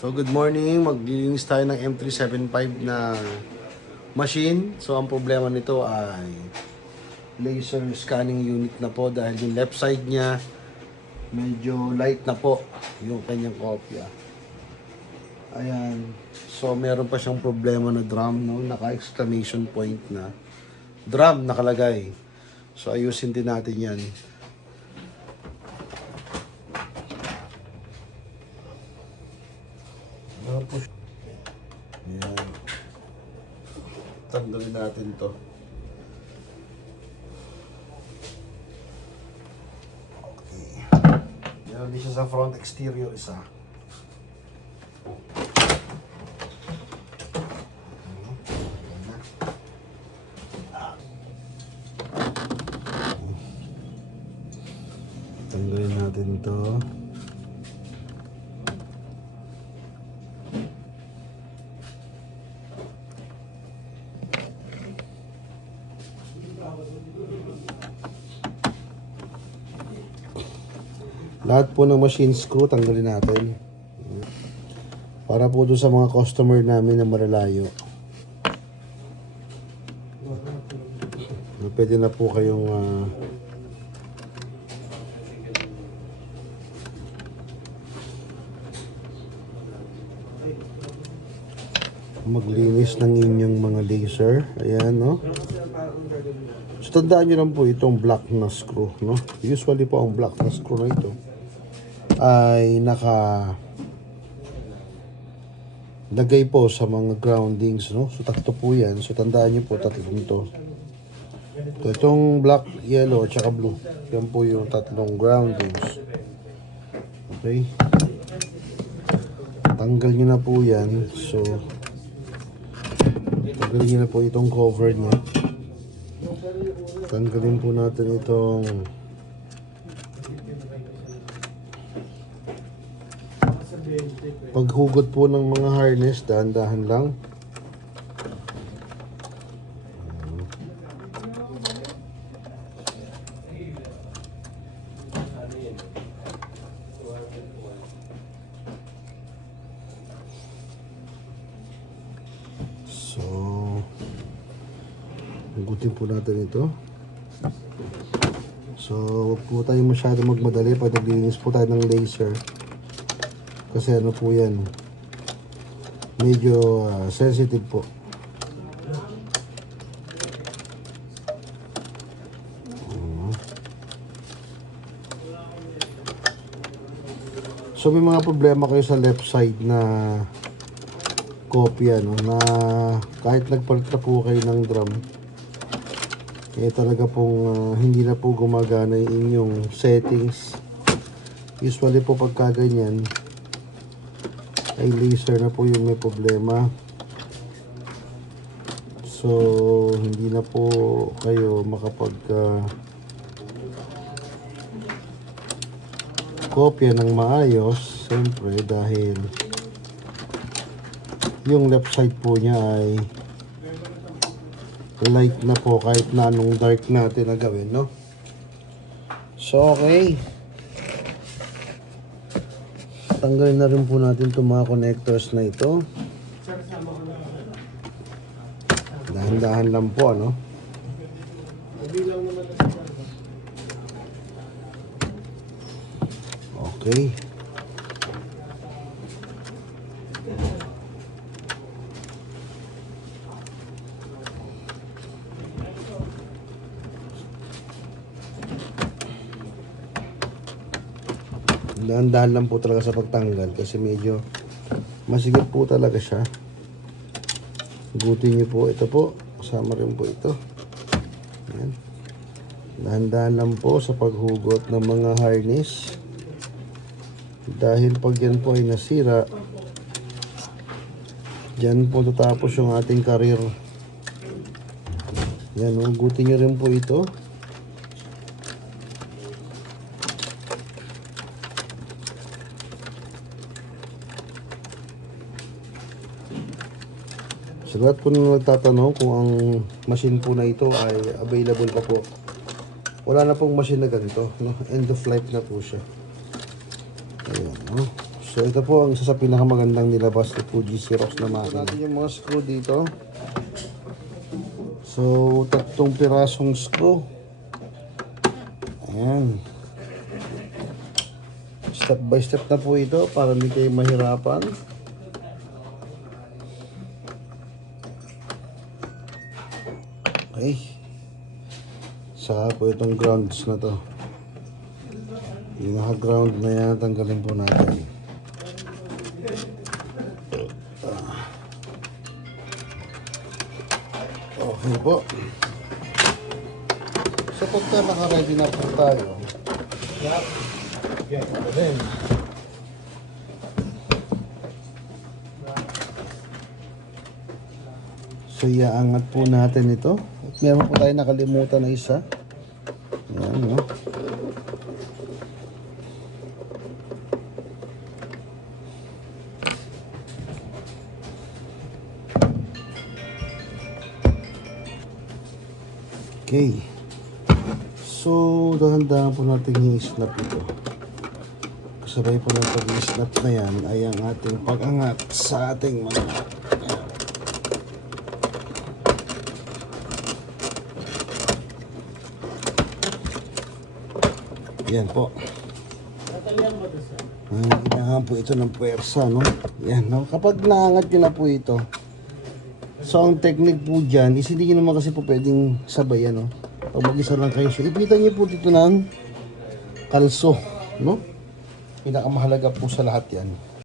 So good morning, maglilinis tayo ng M375 na machine. So ang problema nito ay laser scanning unit na po dahil yung left side niya medyo light na po yung kanyang kopya. Ayan. So meron pa siyang problema na drum, no? Naka-exclamation point na drum nakalagay. So ayusin din natin yan. Tapos, ayan. Tanggalin natin to. Okay. Meron din siya sa front exterior isa. Tanggalin natin to. Lahat po ng machine screw tanggalin natin. Para po doon sa mga customer namin na malalayo. Pwede na po kayong maglinis ng inyong mga laser. Ayan, no? So, tandaan nyo lang po itong black na screw, no? Usually po ang black na screw na ito ay lagay po sa mga groundings, no? So, tatlo po yan. So, tandaan nyo po, tatlong ito. So, itong black, yellow, at saka blue. Yan po yung tatlong groundings. Okay? Tanggal nyo na po yan. So, tanggalin nyo na po itong cover niya. Tanggalin po natin itong paghugot po ng mga harness, dahan-dahan lang. So, hugutin po natin ito. So, huwag po tayo masyado magmadali pag naglilinis po tayo ng laser. Kasi ano po yan, medyo sensitive po. So, may mga problema kayo sa left side na kopya, no? Na kahit nagpalit na po kayo ng drum, eh talaga pong hindi na po gumagana yung inyong settings. Usually po pagka ganyan ay laser na po yung may problema. So hindi na po kayo makapag kopya ng maayos, siyempre dahil yung left side po niya ay light na po kahit na anong dark natin na gawin, no? So okay, tanggalin na rin po natin itong mga connectors na ito. Dahan-dahan lang po, ano? Okay. Dahan-dahan lang po talaga sa pagtanggal kasi medyo masigit po talaga siya. Gutin nyo po ito po. Kasama rin po ito. Ayan. Dahan-dahan lang po sa paghugot ng mga harness. Dahil pag yan po ay nasira, dyan po tatapos yung ating career. Yan, gutin nyo rin po ito. Sa lahat po na nagtatanong kung ang machine po na ito ay available pa po, wala na pong machine na ganito, no? End of life na po siya. Ayan, no? So ito po ang isa sa pinakamagandang nilabas ni Fuji Xerox na makina. Natin yung mga screw dito. So 3 pirasong screw. Ayan. Step by step na po ito para hindi kayo mahirapan. Okay. Saka po itong grounds na to. Yung naka-ground na yan, tanggalin po natin. Okay po. So pagka naka-ready na po tayo, yan, then so iaangat po natin ito. At meron po tayo nakalimutan na isa. Yan, no? Okay. So, dahan-dahan po natin i-snap ito. Kasabay po ng pag-i-snap na yan ay ang ating pag-angat sa ating mga yan po. Kailangan po ito ng puwersa, no? Yan, no? Kapag naangat nyo na po ito, so ang technique po dyan is hindi nyo naman kasi po pwedeng sabay, no? Pag mag-isa lang kayo, so ipitan nyo po dito ng kalso, no? Pinakamahalaga po sa lahat yan.